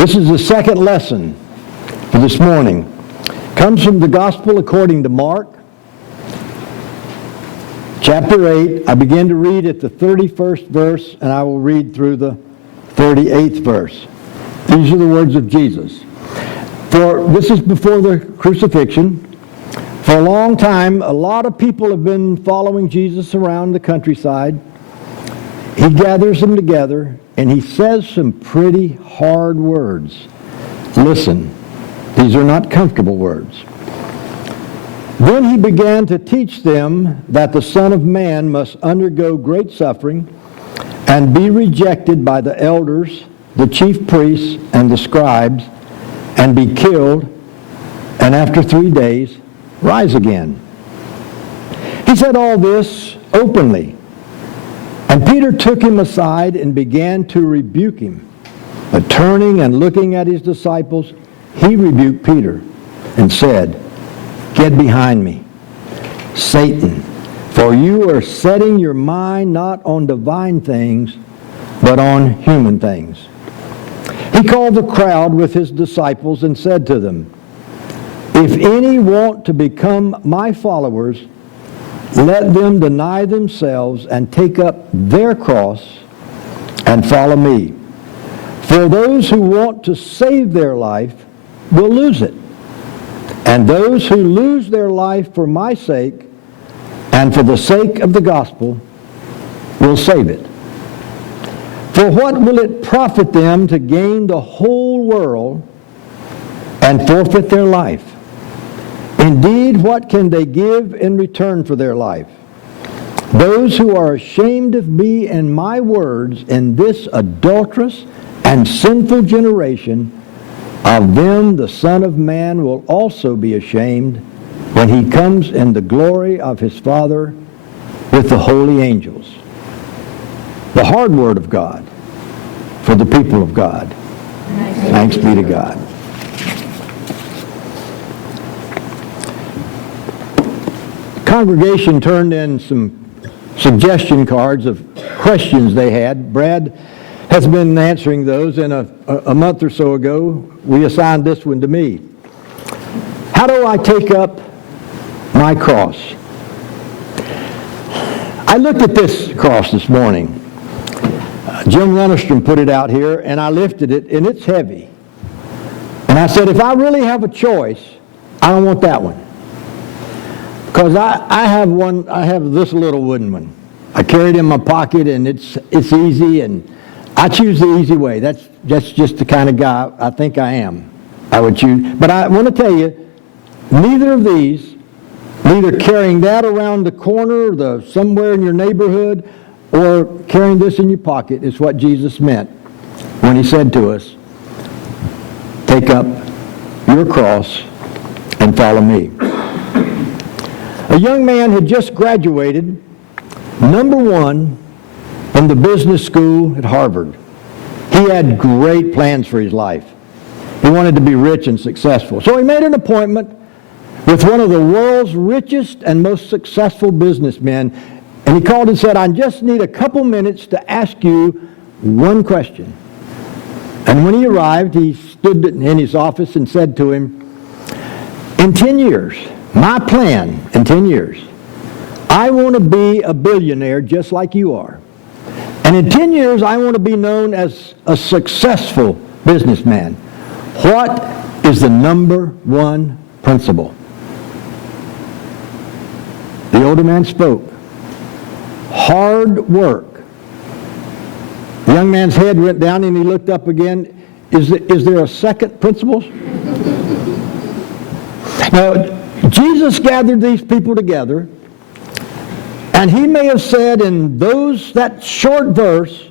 This is the second lesson for this morning. Comes from the Gospel according to Mark, chapter 8. I begin to read at the 31st verse, and I will read through the 38th verse. These are the words of Jesus. For this is before the crucifixion. For a long time, a lot of people have been following Jesus around the countryside. He gathers them together, and he says some pretty hard words. Listen, these are not comfortable words. Then he began to teach them that the Son of Man must undergo great suffering and be rejected by the elders, the chief priests, and the scribes, and be killed, and after 3 days rise again. He said all this openly. And Peter took him aside and began to rebuke him. But turning and looking at his disciples, he rebuked Peter and said, "Get behind me, Satan, for you are setting your mind not on divine things, but on human things." He called the crowd with his disciples and said to them, "If any want to become my followers, let them deny themselves and take up their cross and follow me. For those who want to save their life will lose it. And those who lose their life for my sake and for the sake of the gospel will save it. For what will it profit them to gain the whole world and forfeit their life? Indeed, what can they give in return for their life? Those who are ashamed of me and my words in this adulterous and sinful generation, of them the Son of Man will also be ashamed when he comes in the glory of his Father with the holy angels." The hard word of God for the people of God. Thanks be to God. Congregation turned in some suggestion cards of questions they had. Brad has been answering those, and a month or so ago we assigned this one to me. How do I take up my cross? I looked at this cross this morning. Jim Runnerstrom put it out here, and I lifted it, and it's heavy. And I said, if I really have a choice, I don't want that one. Because I have this little wooden one. I carry it in my pocket, and it's easy, and I choose the easy way. That's just the kind of guy I think I am. I would choose. But I want to tell you, neither of these, neither carrying that around the corner, somewhere in your neighborhood, or carrying this in your pocket is what Jesus meant when he said to us, "Take up your cross and follow me." A young man had just graduated, number one, from the business school at Harvard. He had great plans for his life. He wanted to be rich and successful. So he made an appointment with one of the world's richest and most successful businessmen, and he called and said, "I just need a couple minutes to ask you one question." And when he arrived, he stood in his office and said to him, "In 10 years, my plan in 10 years, I want to be a billionaire just like you are. And in 10 years, I want to be known as a successful businessman. What is the number one principle?" The older man spoke. "Hard work." The young man's head went down and he looked up again. Is there a second principle? Now, Jesus gathered these people together, and he may have said in that short verse,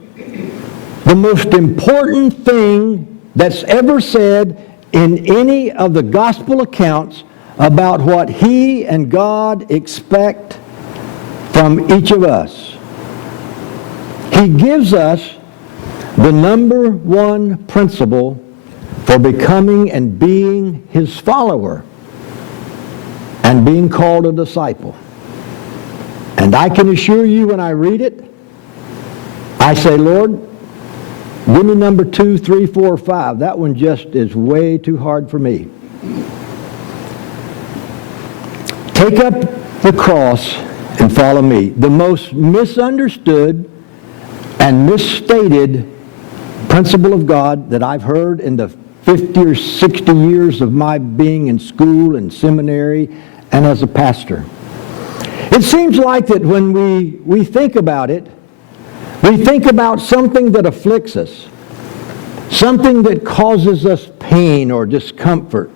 the most important thing that's ever said in any of the gospel accounts about what he and God expect from each of us. He gives us the number one principle for becoming and being his follower and being called a disciple. And I can assure you when I read it, I say, Lord, Give me number 2, 3, 4, 5. That one just is way too hard for me. Take up the cross and follow me. The most misunderstood and misstated principle of God that I've heard in the 50 or 60 years of my being in school and seminary and as a pastor. It seems like that when we think about it, we think about something that afflicts us, something that causes us pain or discomfort.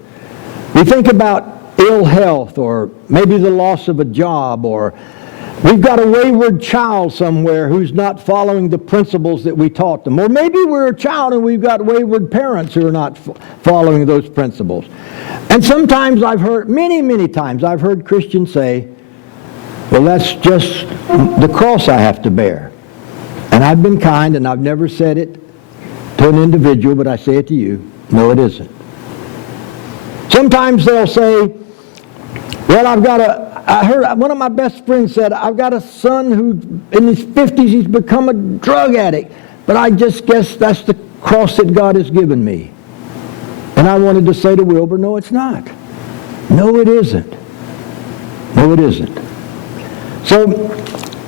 We think about ill health, or maybe the loss of a job, or we've got a wayward child somewhere who's not following the principles that we taught them. Or maybe we're a child and we've got wayward parents who are not following those principles. And sometimes I've heard, many times, I've heard Christians say, well, that's just the cross I have to bear. And I've been kind, and I've never said it to an individual, but I say it to you. No, it isn't. Sometimes they'll say, well, I heard one of my best friends said, I've got a son who in his 50s, he's become a drug addict, but I just guess that's the cross that God has given me. And I wanted to say to Wilbur, no, it's not. No, it isn't. No, it isn't. So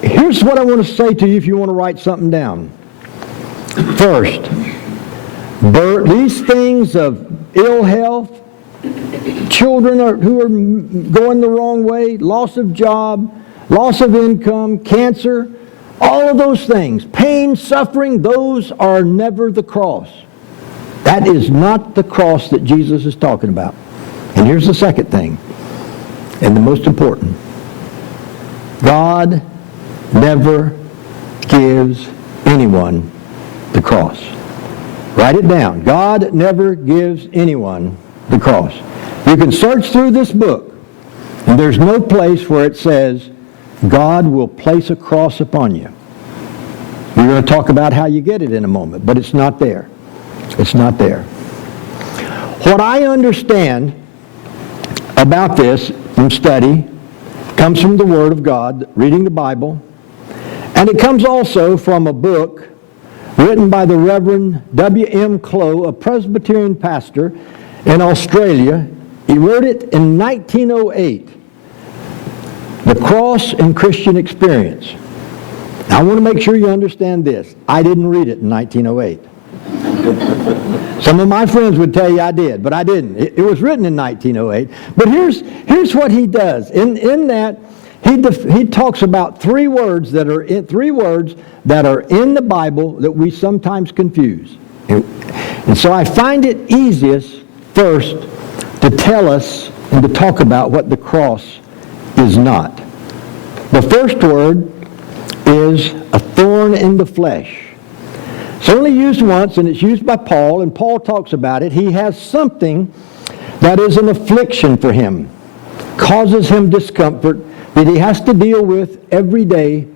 here's what I want to say to you if you want to write something down. First, these things of ill health, children who are going the wrong way, loss of job, loss of income, cancer, all of those things, pain, suffering, those are never the cross. That is not the cross that Jesus is talking about. And here's the second thing, and the most important. God never gives anyone the cross. Write it down. God never gives anyone the cross. You can search through this book, and there's no place where it says, God will place a cross upon you. We're going to talk about how you get it in a moment, but it's not there. It's not there. What I understand about this from study comes from the Word of God, reading the Bible, and it comes also from a book written by the Reverend W.M. Clough, a Presbyterian pastor in Australia. He wrote it in 1908, The Cross and Christian Experience. Now, I want to make sure you understand this. I didn't read it in 1908. Some of my friends would tell you I did, but I didn't. It was written in 1908. But here's what he does. In that, he talks about three words that are in the Bible that we sometimes confuse. And so I find it easiest first to tell us and to talk about what the cross is not. The first word is a thorn in the flesh. It's only used once, and it's used by Paul, and Paul talks about it. He has something that is an affliction for him, causes him discomfort that he has to deal with every day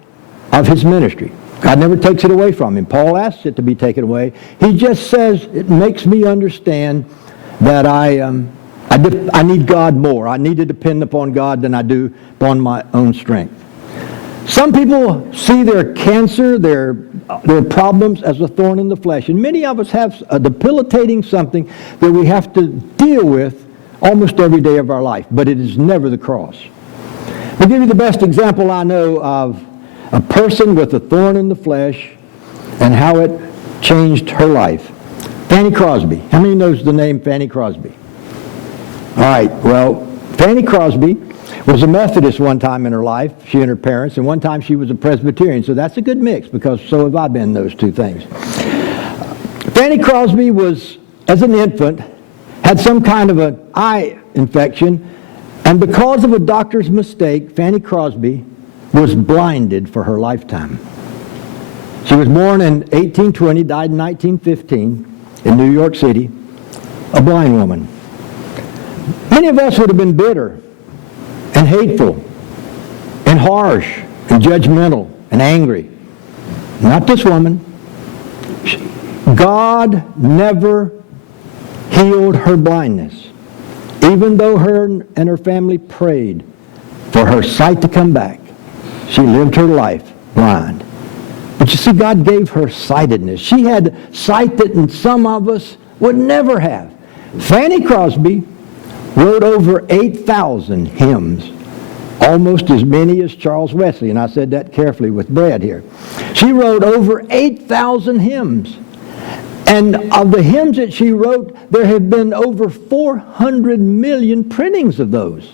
of his ministry. God never takes it away from him. Paul asks it to be taken away. He just says, it makes me understand that I need God more. I need to depend upon God than I do upon my own strength. Some people see their cancer, their problems as a thorn in the flesh. And many of us have a debilitating something that we have to deal with almost every day of our life. But it is never the cross. I'll give you the best example I know of a person with a thorn in the flesh and how it changed her life. Fanny Crosby. How many knows the name Fanny Crosby? All right, well, Fanny Crosby was a Methodist one time in her life, she and her parents, and one time she was a Presbyterian, so that's a good mix because so have I been those two things. Fanny Crosby was, as an infant, had some kind of an eye infection, and because of a doctor's mistake, Fanny Crosby was blinded for her lifetime. She was born in 1820, died in 1915 in New York City, a blind woman. Many of us would have been bitter and hateful and harsh and judgmental and angry. Not this woman. God never healed her blindness, even though her and her family prayed for her sight to come back. She lived her life blind. But But you see, God gave her sightedness. She had sight that some of us would never have. Fanny Crosby wrote over 8,000 hymns, almost as many as Charles Wesley, and I said that carefully with Brad here. She wrote over 8,000 hymns. And of the hymns that she wrote, there have been over 400 million printings of those.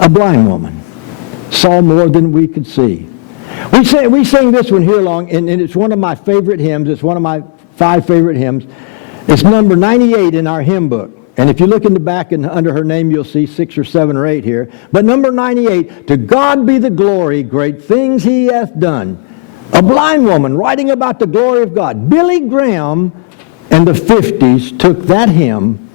A blind woman saw more than we could see. We sing this one here along, and it's one of my favorite hymns. It's one of my 5 favorite hymns. It's number 98 in our hymn book. And if you look in the back and under her name, you'll see 6 or 7 or 8 here. But number 98, to God be the glory, great things he hath done. A blind woman writing about the glory of God. Billy Graham in the 50s took that hymn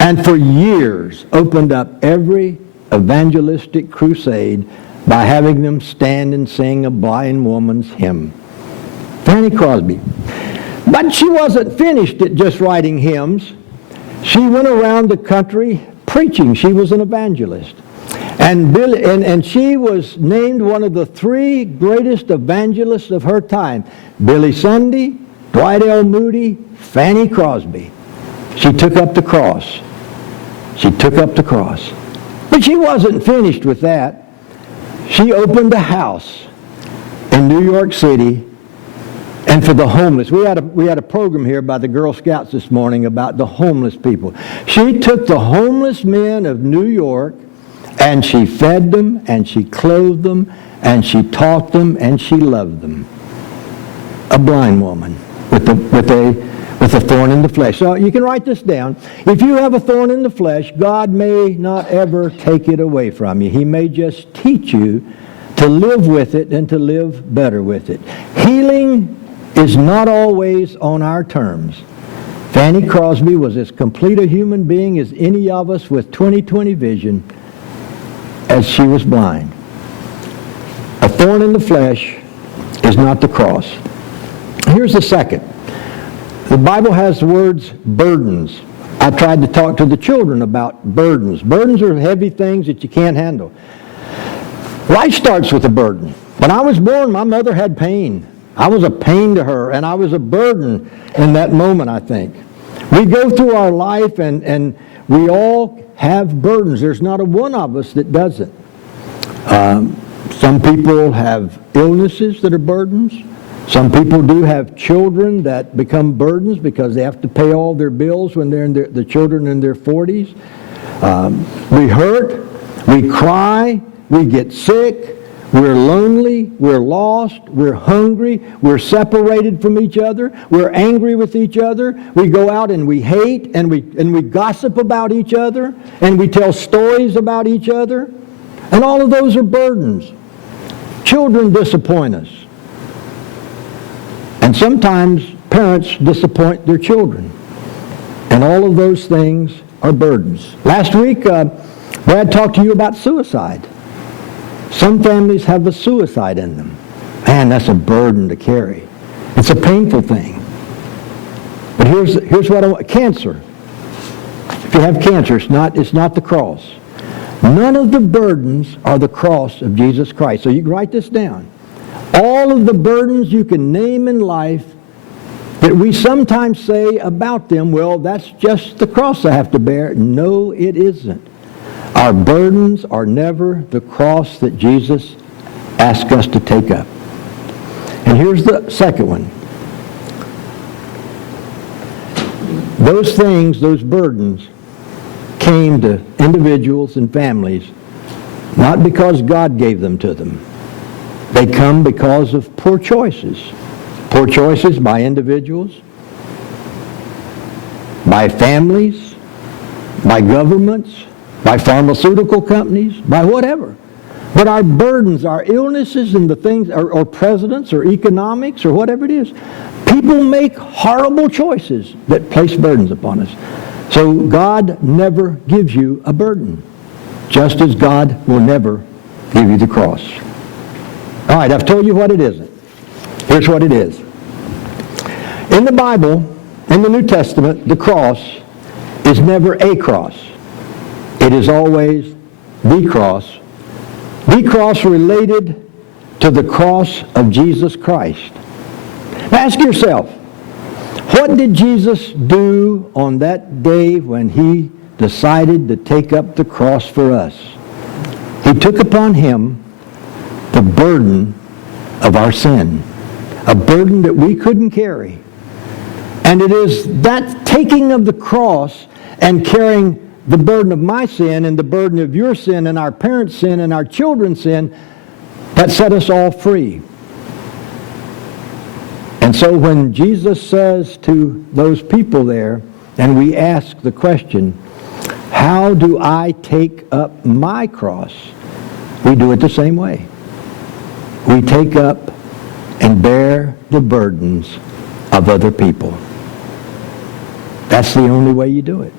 and for years opened up every evangelistic crusade by having them stand and sing a blind woman's hymn. Fanny Crosby. But she wasn't finished at just writing hymns. She went around the country preaching. She was an evangelist. And she was named one of the 3 greatest evangelists of her time. Billy Sunday, Dwight L. Moody, Fanny Crosby. She took up the cross. She took up the cross. But she wasn't finished with that. She opened a house in New York City, and for the homeless. We had a program here by the Girl Scouts this morning about the homeless people. She took the homeless men of New York, and she fed them, and she clothed them, and she taught them, and she loved them. A blind woman with a thorn in the flesh. So you can write this down. If you have a thorn in the flesh, God may not ever take it away from you. He may just teach you to live with it and to live better with it. Healing is not always on our terms. Fanny Crosby was as complete a human being as any of us with 20/20 vision, as she was blind. A thorn in the flesh is not the cross. Here's the second. The Bible has the words burdens. I tried to talk to the children about burdens. Burdens are heavy things that you can't handle. Life starts with a burden. When I was born, my mother had pain. I was a pain to her, and I was a burden in that moment, I think. We go through our life, and we all have burdens. There's not a one of us that doesn't. Some people have illnesses that are burdens. Some people do have children that become burdens because they have to pay all their bills when they're the children in their 40s. We hurt, we cry, we get sick, we're lonely, we're lost, we're hungry, we're separated from each other, we're angry with each other, we go out and we hate, and we gossip about each other, and we tell stories about each other, and all of those are burdens. Children disappoint us. And sometimes parents disappoint their children. And all of those things are burdens. Last week, Brad talked to you about suicide. Some families have a suicide in them. Man, that's a burden to carry. It's a painful thing. But here's what I want. Cancer. If you have cancer, it's not the cross. None of the burdens are the cross of Jesus Christ. So you can write this down. All of the burdens you can name in life that we sometimes say about them, well, that's just the cross I have to bear. No, it isn't. Our burdens are never the cross that Jesus asked us to take up. And here's the second one. Those things, those burdens, came to individuals and families not because God gave them to them. They come because of poor choices. Poor choices by individuals, by families, by governments, by pharmaceutical companies, by whatever. But our burdens, our illnesses and the things, or presidents, or economics, or whatever it is, people make horrible choices that place burdens upon us. So God never gives you a burden, just as God will never give you the cross. All right, I've told you what it isn't. Here's what it is. In the Bible, in the New Testament, the cross is never a cross. It is always the cross. The cross related to the cross of Jesus Christ. Now ask yourself, what did Jesus do on that day when he decided to take up the cross for us? He took upon him the burden of our sin, a burden that we couldn't carry. And it is that taking of the cross and carrying the burden of my sin and the burden of your sin and our parents' sin and our children's sin that set us all free. And so when Jesus says to those people there, and we ask the question, how do I take up my cross? We do it the same way. We take up and bear the burdens of other people. That's the only way you do it.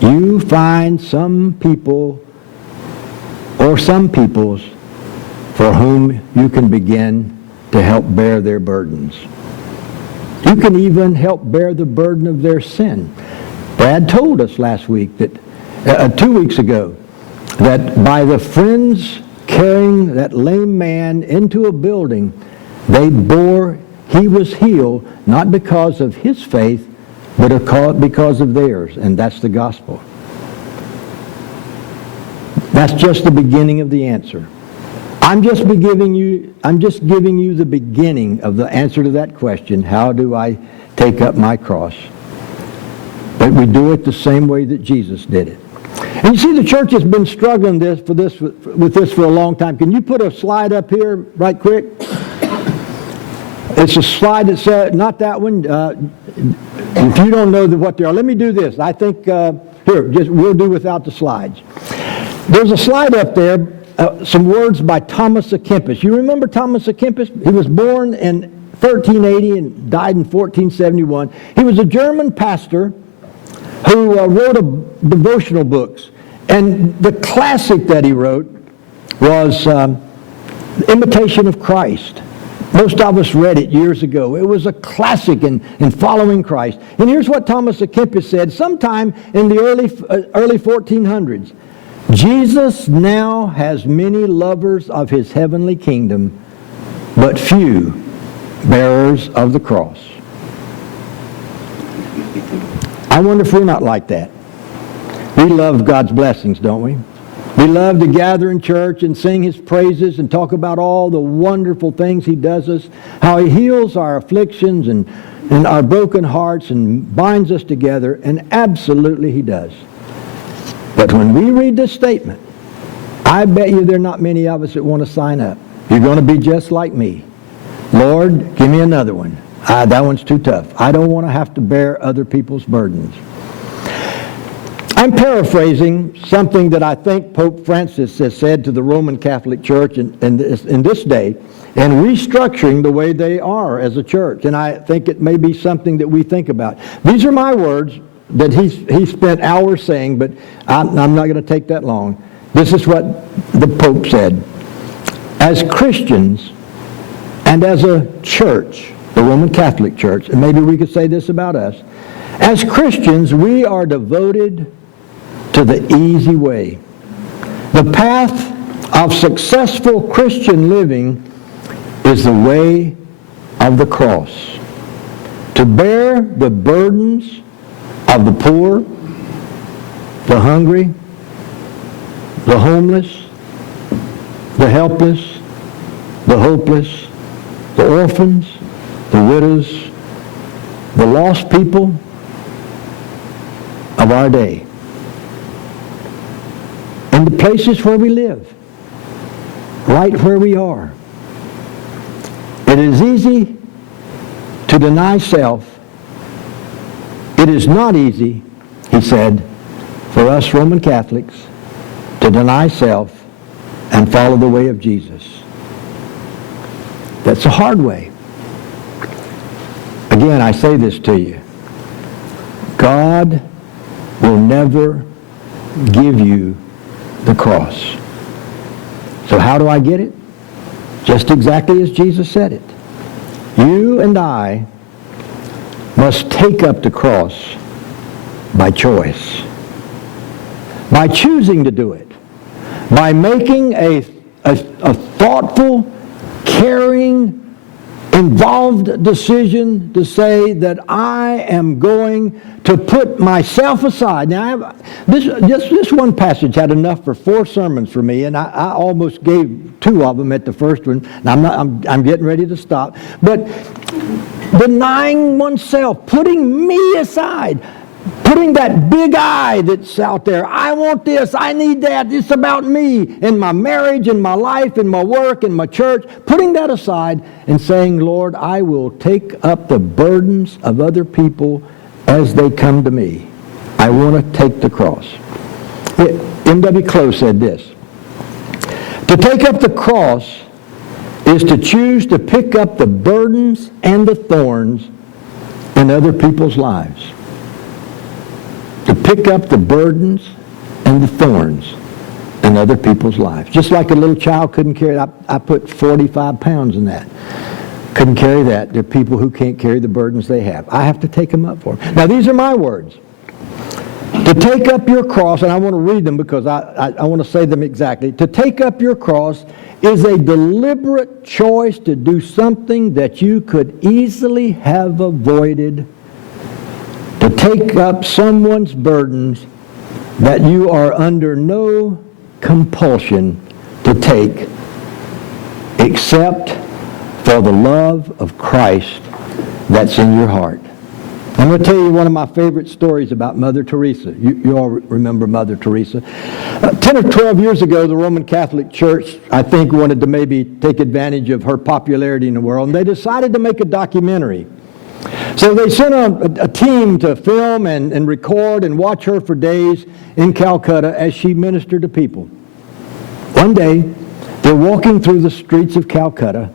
You find some people or some peoples for whom you can begin to help bear their burdens. You can even help bear the burden of their sin. Brad told us last week that 2 weeks ago, that by the friends carrying that lame man into a building, he was healed, not because of his faith, but because of theirs, and that's the gospel. That's just the beginning of the answer. I'm just giving you the beginning of the answer to that question, how do I take up my cross? But we do it the same way that Jesus did it. And you see, the church has been struggling with this for a long time. Can you put a slide up here right quick? It's a slide that says, not that one. If you don't know what they are, let me do this. I think, we'll do without the slides. There's a slide up there, some words by Thomas à Kempis. You remember Thomas à Kempis? He was born in 1380 and died in 1471. He was a German pastor who wrote devotional books. And the classic that he wrote was Imitation of Christ. Most of us read it years ago. It was a classic in following Christ. And here's what Thomas à Kempis said sometime in the early 1400s. Jesus now has many lovers of his heavenly kingdom, but few bearers of the cross. I wonder if we're not like that. We love God's blessings, don't we? We love to gather in church and sing his praises and talk about all the wonderful things he does us, how he heals our afflictions and our broken hearts and binds us together, and absolutely he does. But when we read this statement, I bet you there are not many of us that want to sign up. You're going to be just like me. Lord, give me another one. That one's too tough. I don't want to have to bear other people's burdens. I'm paraphrasing something that I think Pope Francis has said to the Roman Catholic Church in this day, and restructuring the way they are as a church. And I think it may be something that we think about. These are my words that he spent hours saying, but I'm not going to take that long. This is what the Pope said. As Christians and as a church, the Roman Catholic Church, and maybe we could say this about us, as Christians, we are devoted to the easy way. The path of successful Christian living is the way of the cross. To bear the burdens of the poor, the hungry, the homeless, the helpless, the hopeless, the orphans, the widows, the lost people of our day. And the places where we live, right where we are. It is easy to deny self. It is not easy, he said, for us Roman Catholics to deny self and follow the way of Jesus. That's a hard way. Again, I say this to you. God will never give you the cross. So how do I get it? Just exactly as Jesus said it. You and I must take up the cross by choice. By choosing to do it. By making a thoughtful caring, involved decision to say that I am going to put myself aside. Now, this one passage had enough for 4 sermons for me, and I almost gave 2 of them at the first one. Now, I'm getting ready to stop. But denying oneself, putting me aside, putting that big I that's out there. I want this, I need that, it's about me, in my marriage, in my life, in my work, in my church. Putting that aside and saying, Lord, I will take up the burdens of other people as they come to me. I want to take the cross. M.W. Close said this: to take up the cross is to choose to pick up the burdens and the thorns in other people's lives. To pick up the burdens and the thorns in other people's lives. Just like a little child couldn't carry it. I put 45 pounds in that. Couldn't carry that. There are people who can't carry the burdens they have. I have to take them up for them. Now, these are my words. To take up your cross, and I want to read them because I want to say them exactly. To take up your cross is a deliberate choice to do something that you could easily have avoided. To take up someone's burdens that you are under no compulsion to take, except for the love of Christ that's in your heart. I'm going to tell you one of my favorite stories about Mother Teresa. You all remember Mother Teresa. 10 or 12 years ago, the Roman Catholic Church, I think, wanted to maybe take advantage of her popularity in the world, and they decided to make a documentary. So they sent a team to film and record and watch her for days in Calcutta as she ministered to people. One day, they're walking through the streets of Calcutta,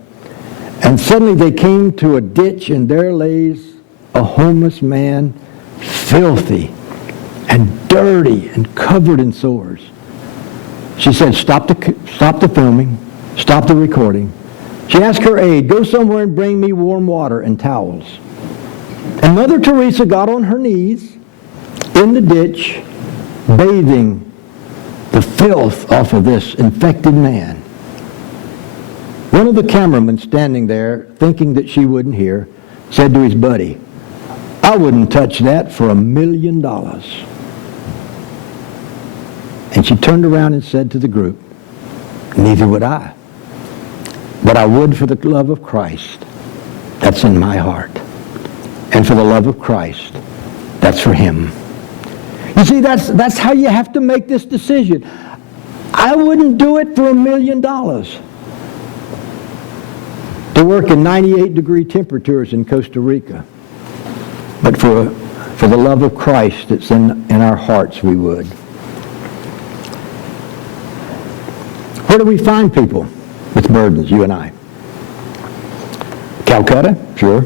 and suddenly they came to a ditch, and there lays a homeless man, filthy and dirty and covered in sores. She said, stop the filming, stop the recording. She asked her aide, go somewhere and bring me warm water and towels. And Mother Teresa got on her knees in the ditch, bathing the filth off of this infected man. One of the cameramen standing there, thinking that she wouldn't hear, said to his buddy, I wouldn't touch that for $1 million. And she turned around and said to the group, neither would I. But I would for the love of Christ. That's in my heart. And for the love of Christ, that's for him. You see, that's how you have to make this decision. I wouldn't do it for $1 million. To work in 98-degree temperatures in Costa Rica. But for the love of Christ that's in our hearts, we would. Where do we find people with burdens, you and I? Calcutta, sure.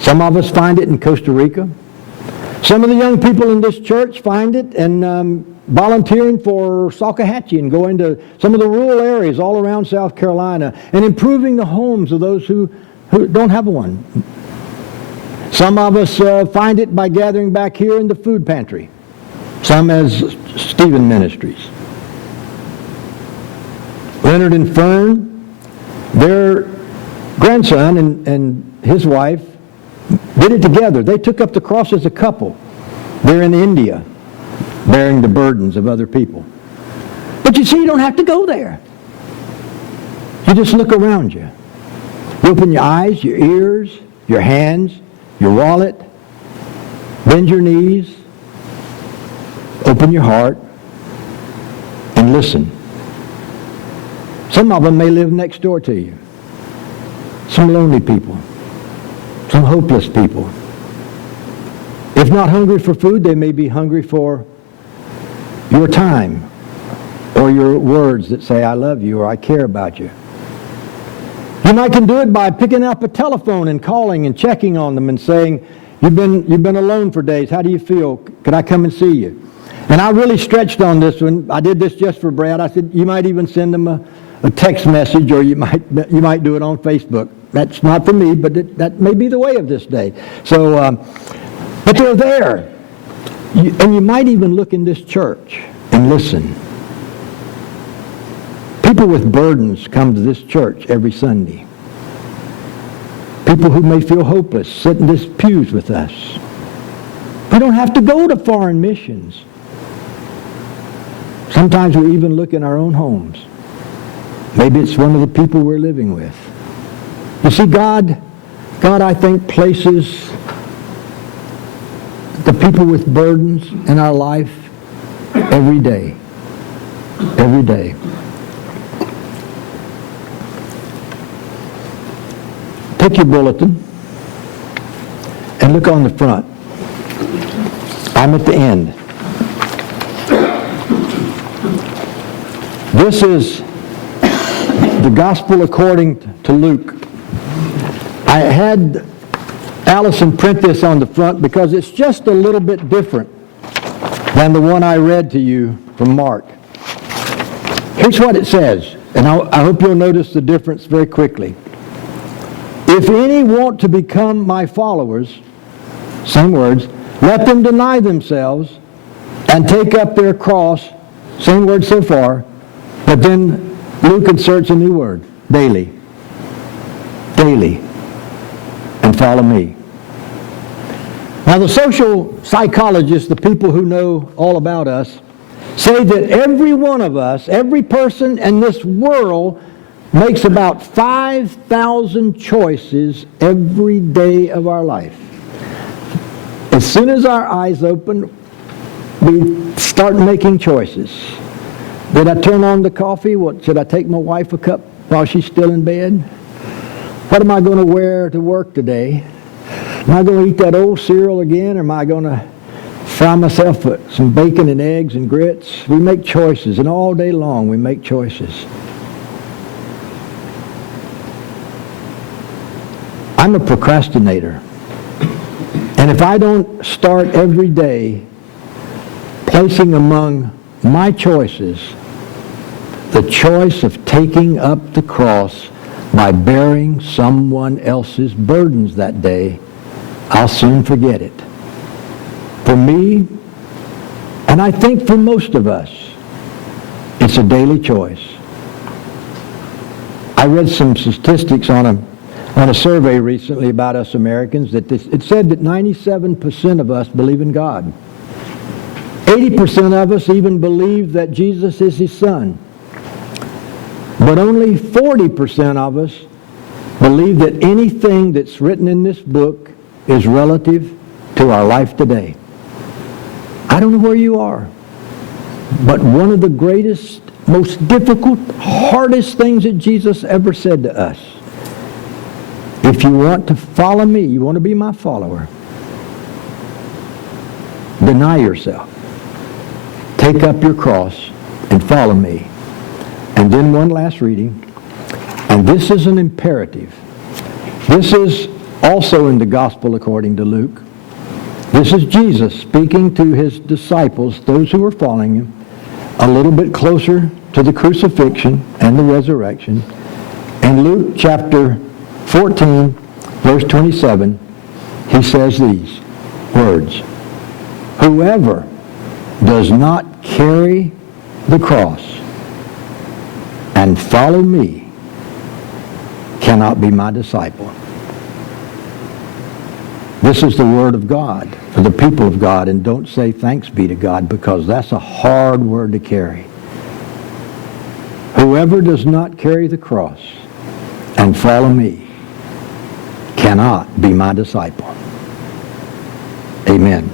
Some of us find it in Costa Rica. Some of the young people in this church find it and volunteering for Salkehatchie and going to some of the rural areas all around South Carolina and improving the homes of those who don't have one. Some of us find it by gathering back here in the food pantry. Some as Stephen Ministries. Leonard and Fern, their grandson and his wife did it together. They took up the cross as a couple. They're in India, bearing the burdens of other people. But you see, you don't have to go there. You just look around you. You open your eyes, your ears, your hands, your wallet, bend your knees, open your heart, and listen. Some of them may live next door to you. Some lonely people. Some hopeless people. If not hungry for food, they may be hungry for your time or your words that say, I love you or I care about you. You might can do it by picking up a telephone and calling and checking on them and saying, you've been alone for days. How do you feel? Could I come and see you? And I really stretched on this one. I did this just for Brad. I said, you might even send them a text message, or you might do it on Facebook. That's not for me, but that may be the way of this day. So, but they're there. And you might even look in this church and listen. People People with burdens come to this church every Sunday. People who may feel hopeless sit in these pews with us. We don't have to go to foreign missions. Sometimes we even look in our own homes. Maybe it's one of the people we're living with. You see, God, I think, places the people with burdens in our life every day. Every day. Take your bulletin and look on the front. I'm at the end. This is the Gospel according to Luke. I had Allison print this on the front because it's just a little bit different than the one I read to you from Mark. Here's what it says, and I hope you'll notice the difference very quickly. If any want to become my followers, same words, let them deny themselves and take up their cross, same word so far, but then Luke inserts a new word, daily. Daily. And follow me. Now the social psychologists, the people who know all about us, say that every one of us, every person in this world makes about 5,000 choices every day of our life. As soon as our eyes open, we start making choices. Did I turn on the coffee? Should I take my wife a cup while she's still in bed? What am I going to wear to work today? Am I going to eat that old cereal again, or am I going to fry myself some bacon and eggs and grits? We make choices, and all day long we make choices. I'm a procrastinator. And if I don't start every day placing among my choices the choice of taking up the cross by bearing someone else's burdens that day, I'll soon forget it. For me, and I think for most of us, it's a daily choice. I read some statistics on a survey recently about us Americans that it said that 97% of us believe in God. 80% of us even believe that Jesus is his son. But only 40% of us believe that anything that's written in this book is relative to our life today. I don't know where you are, but one of the greatest, most difficult, hardest things that Jesus ever said to us, if you want to follow me, you want to be my follower, deny yourself. Take up your cross and follow me. And then one last reading. And this is an imperative. This is also in the Gospel according to Luke. This is Jesus speaking to his disciples, those who were following him, a little bit closer to the crucifixion and the resurrection. In Luke chapter 14, verse 27, he says these words, "Whoever does not carry the cross and follow me cannot be my disciple." This is the word of God for the people of God, and don't say thanks be to God, because that's a hard word to carry. Whoever does not carry the cross and follow me cannot be my disciple. Amen.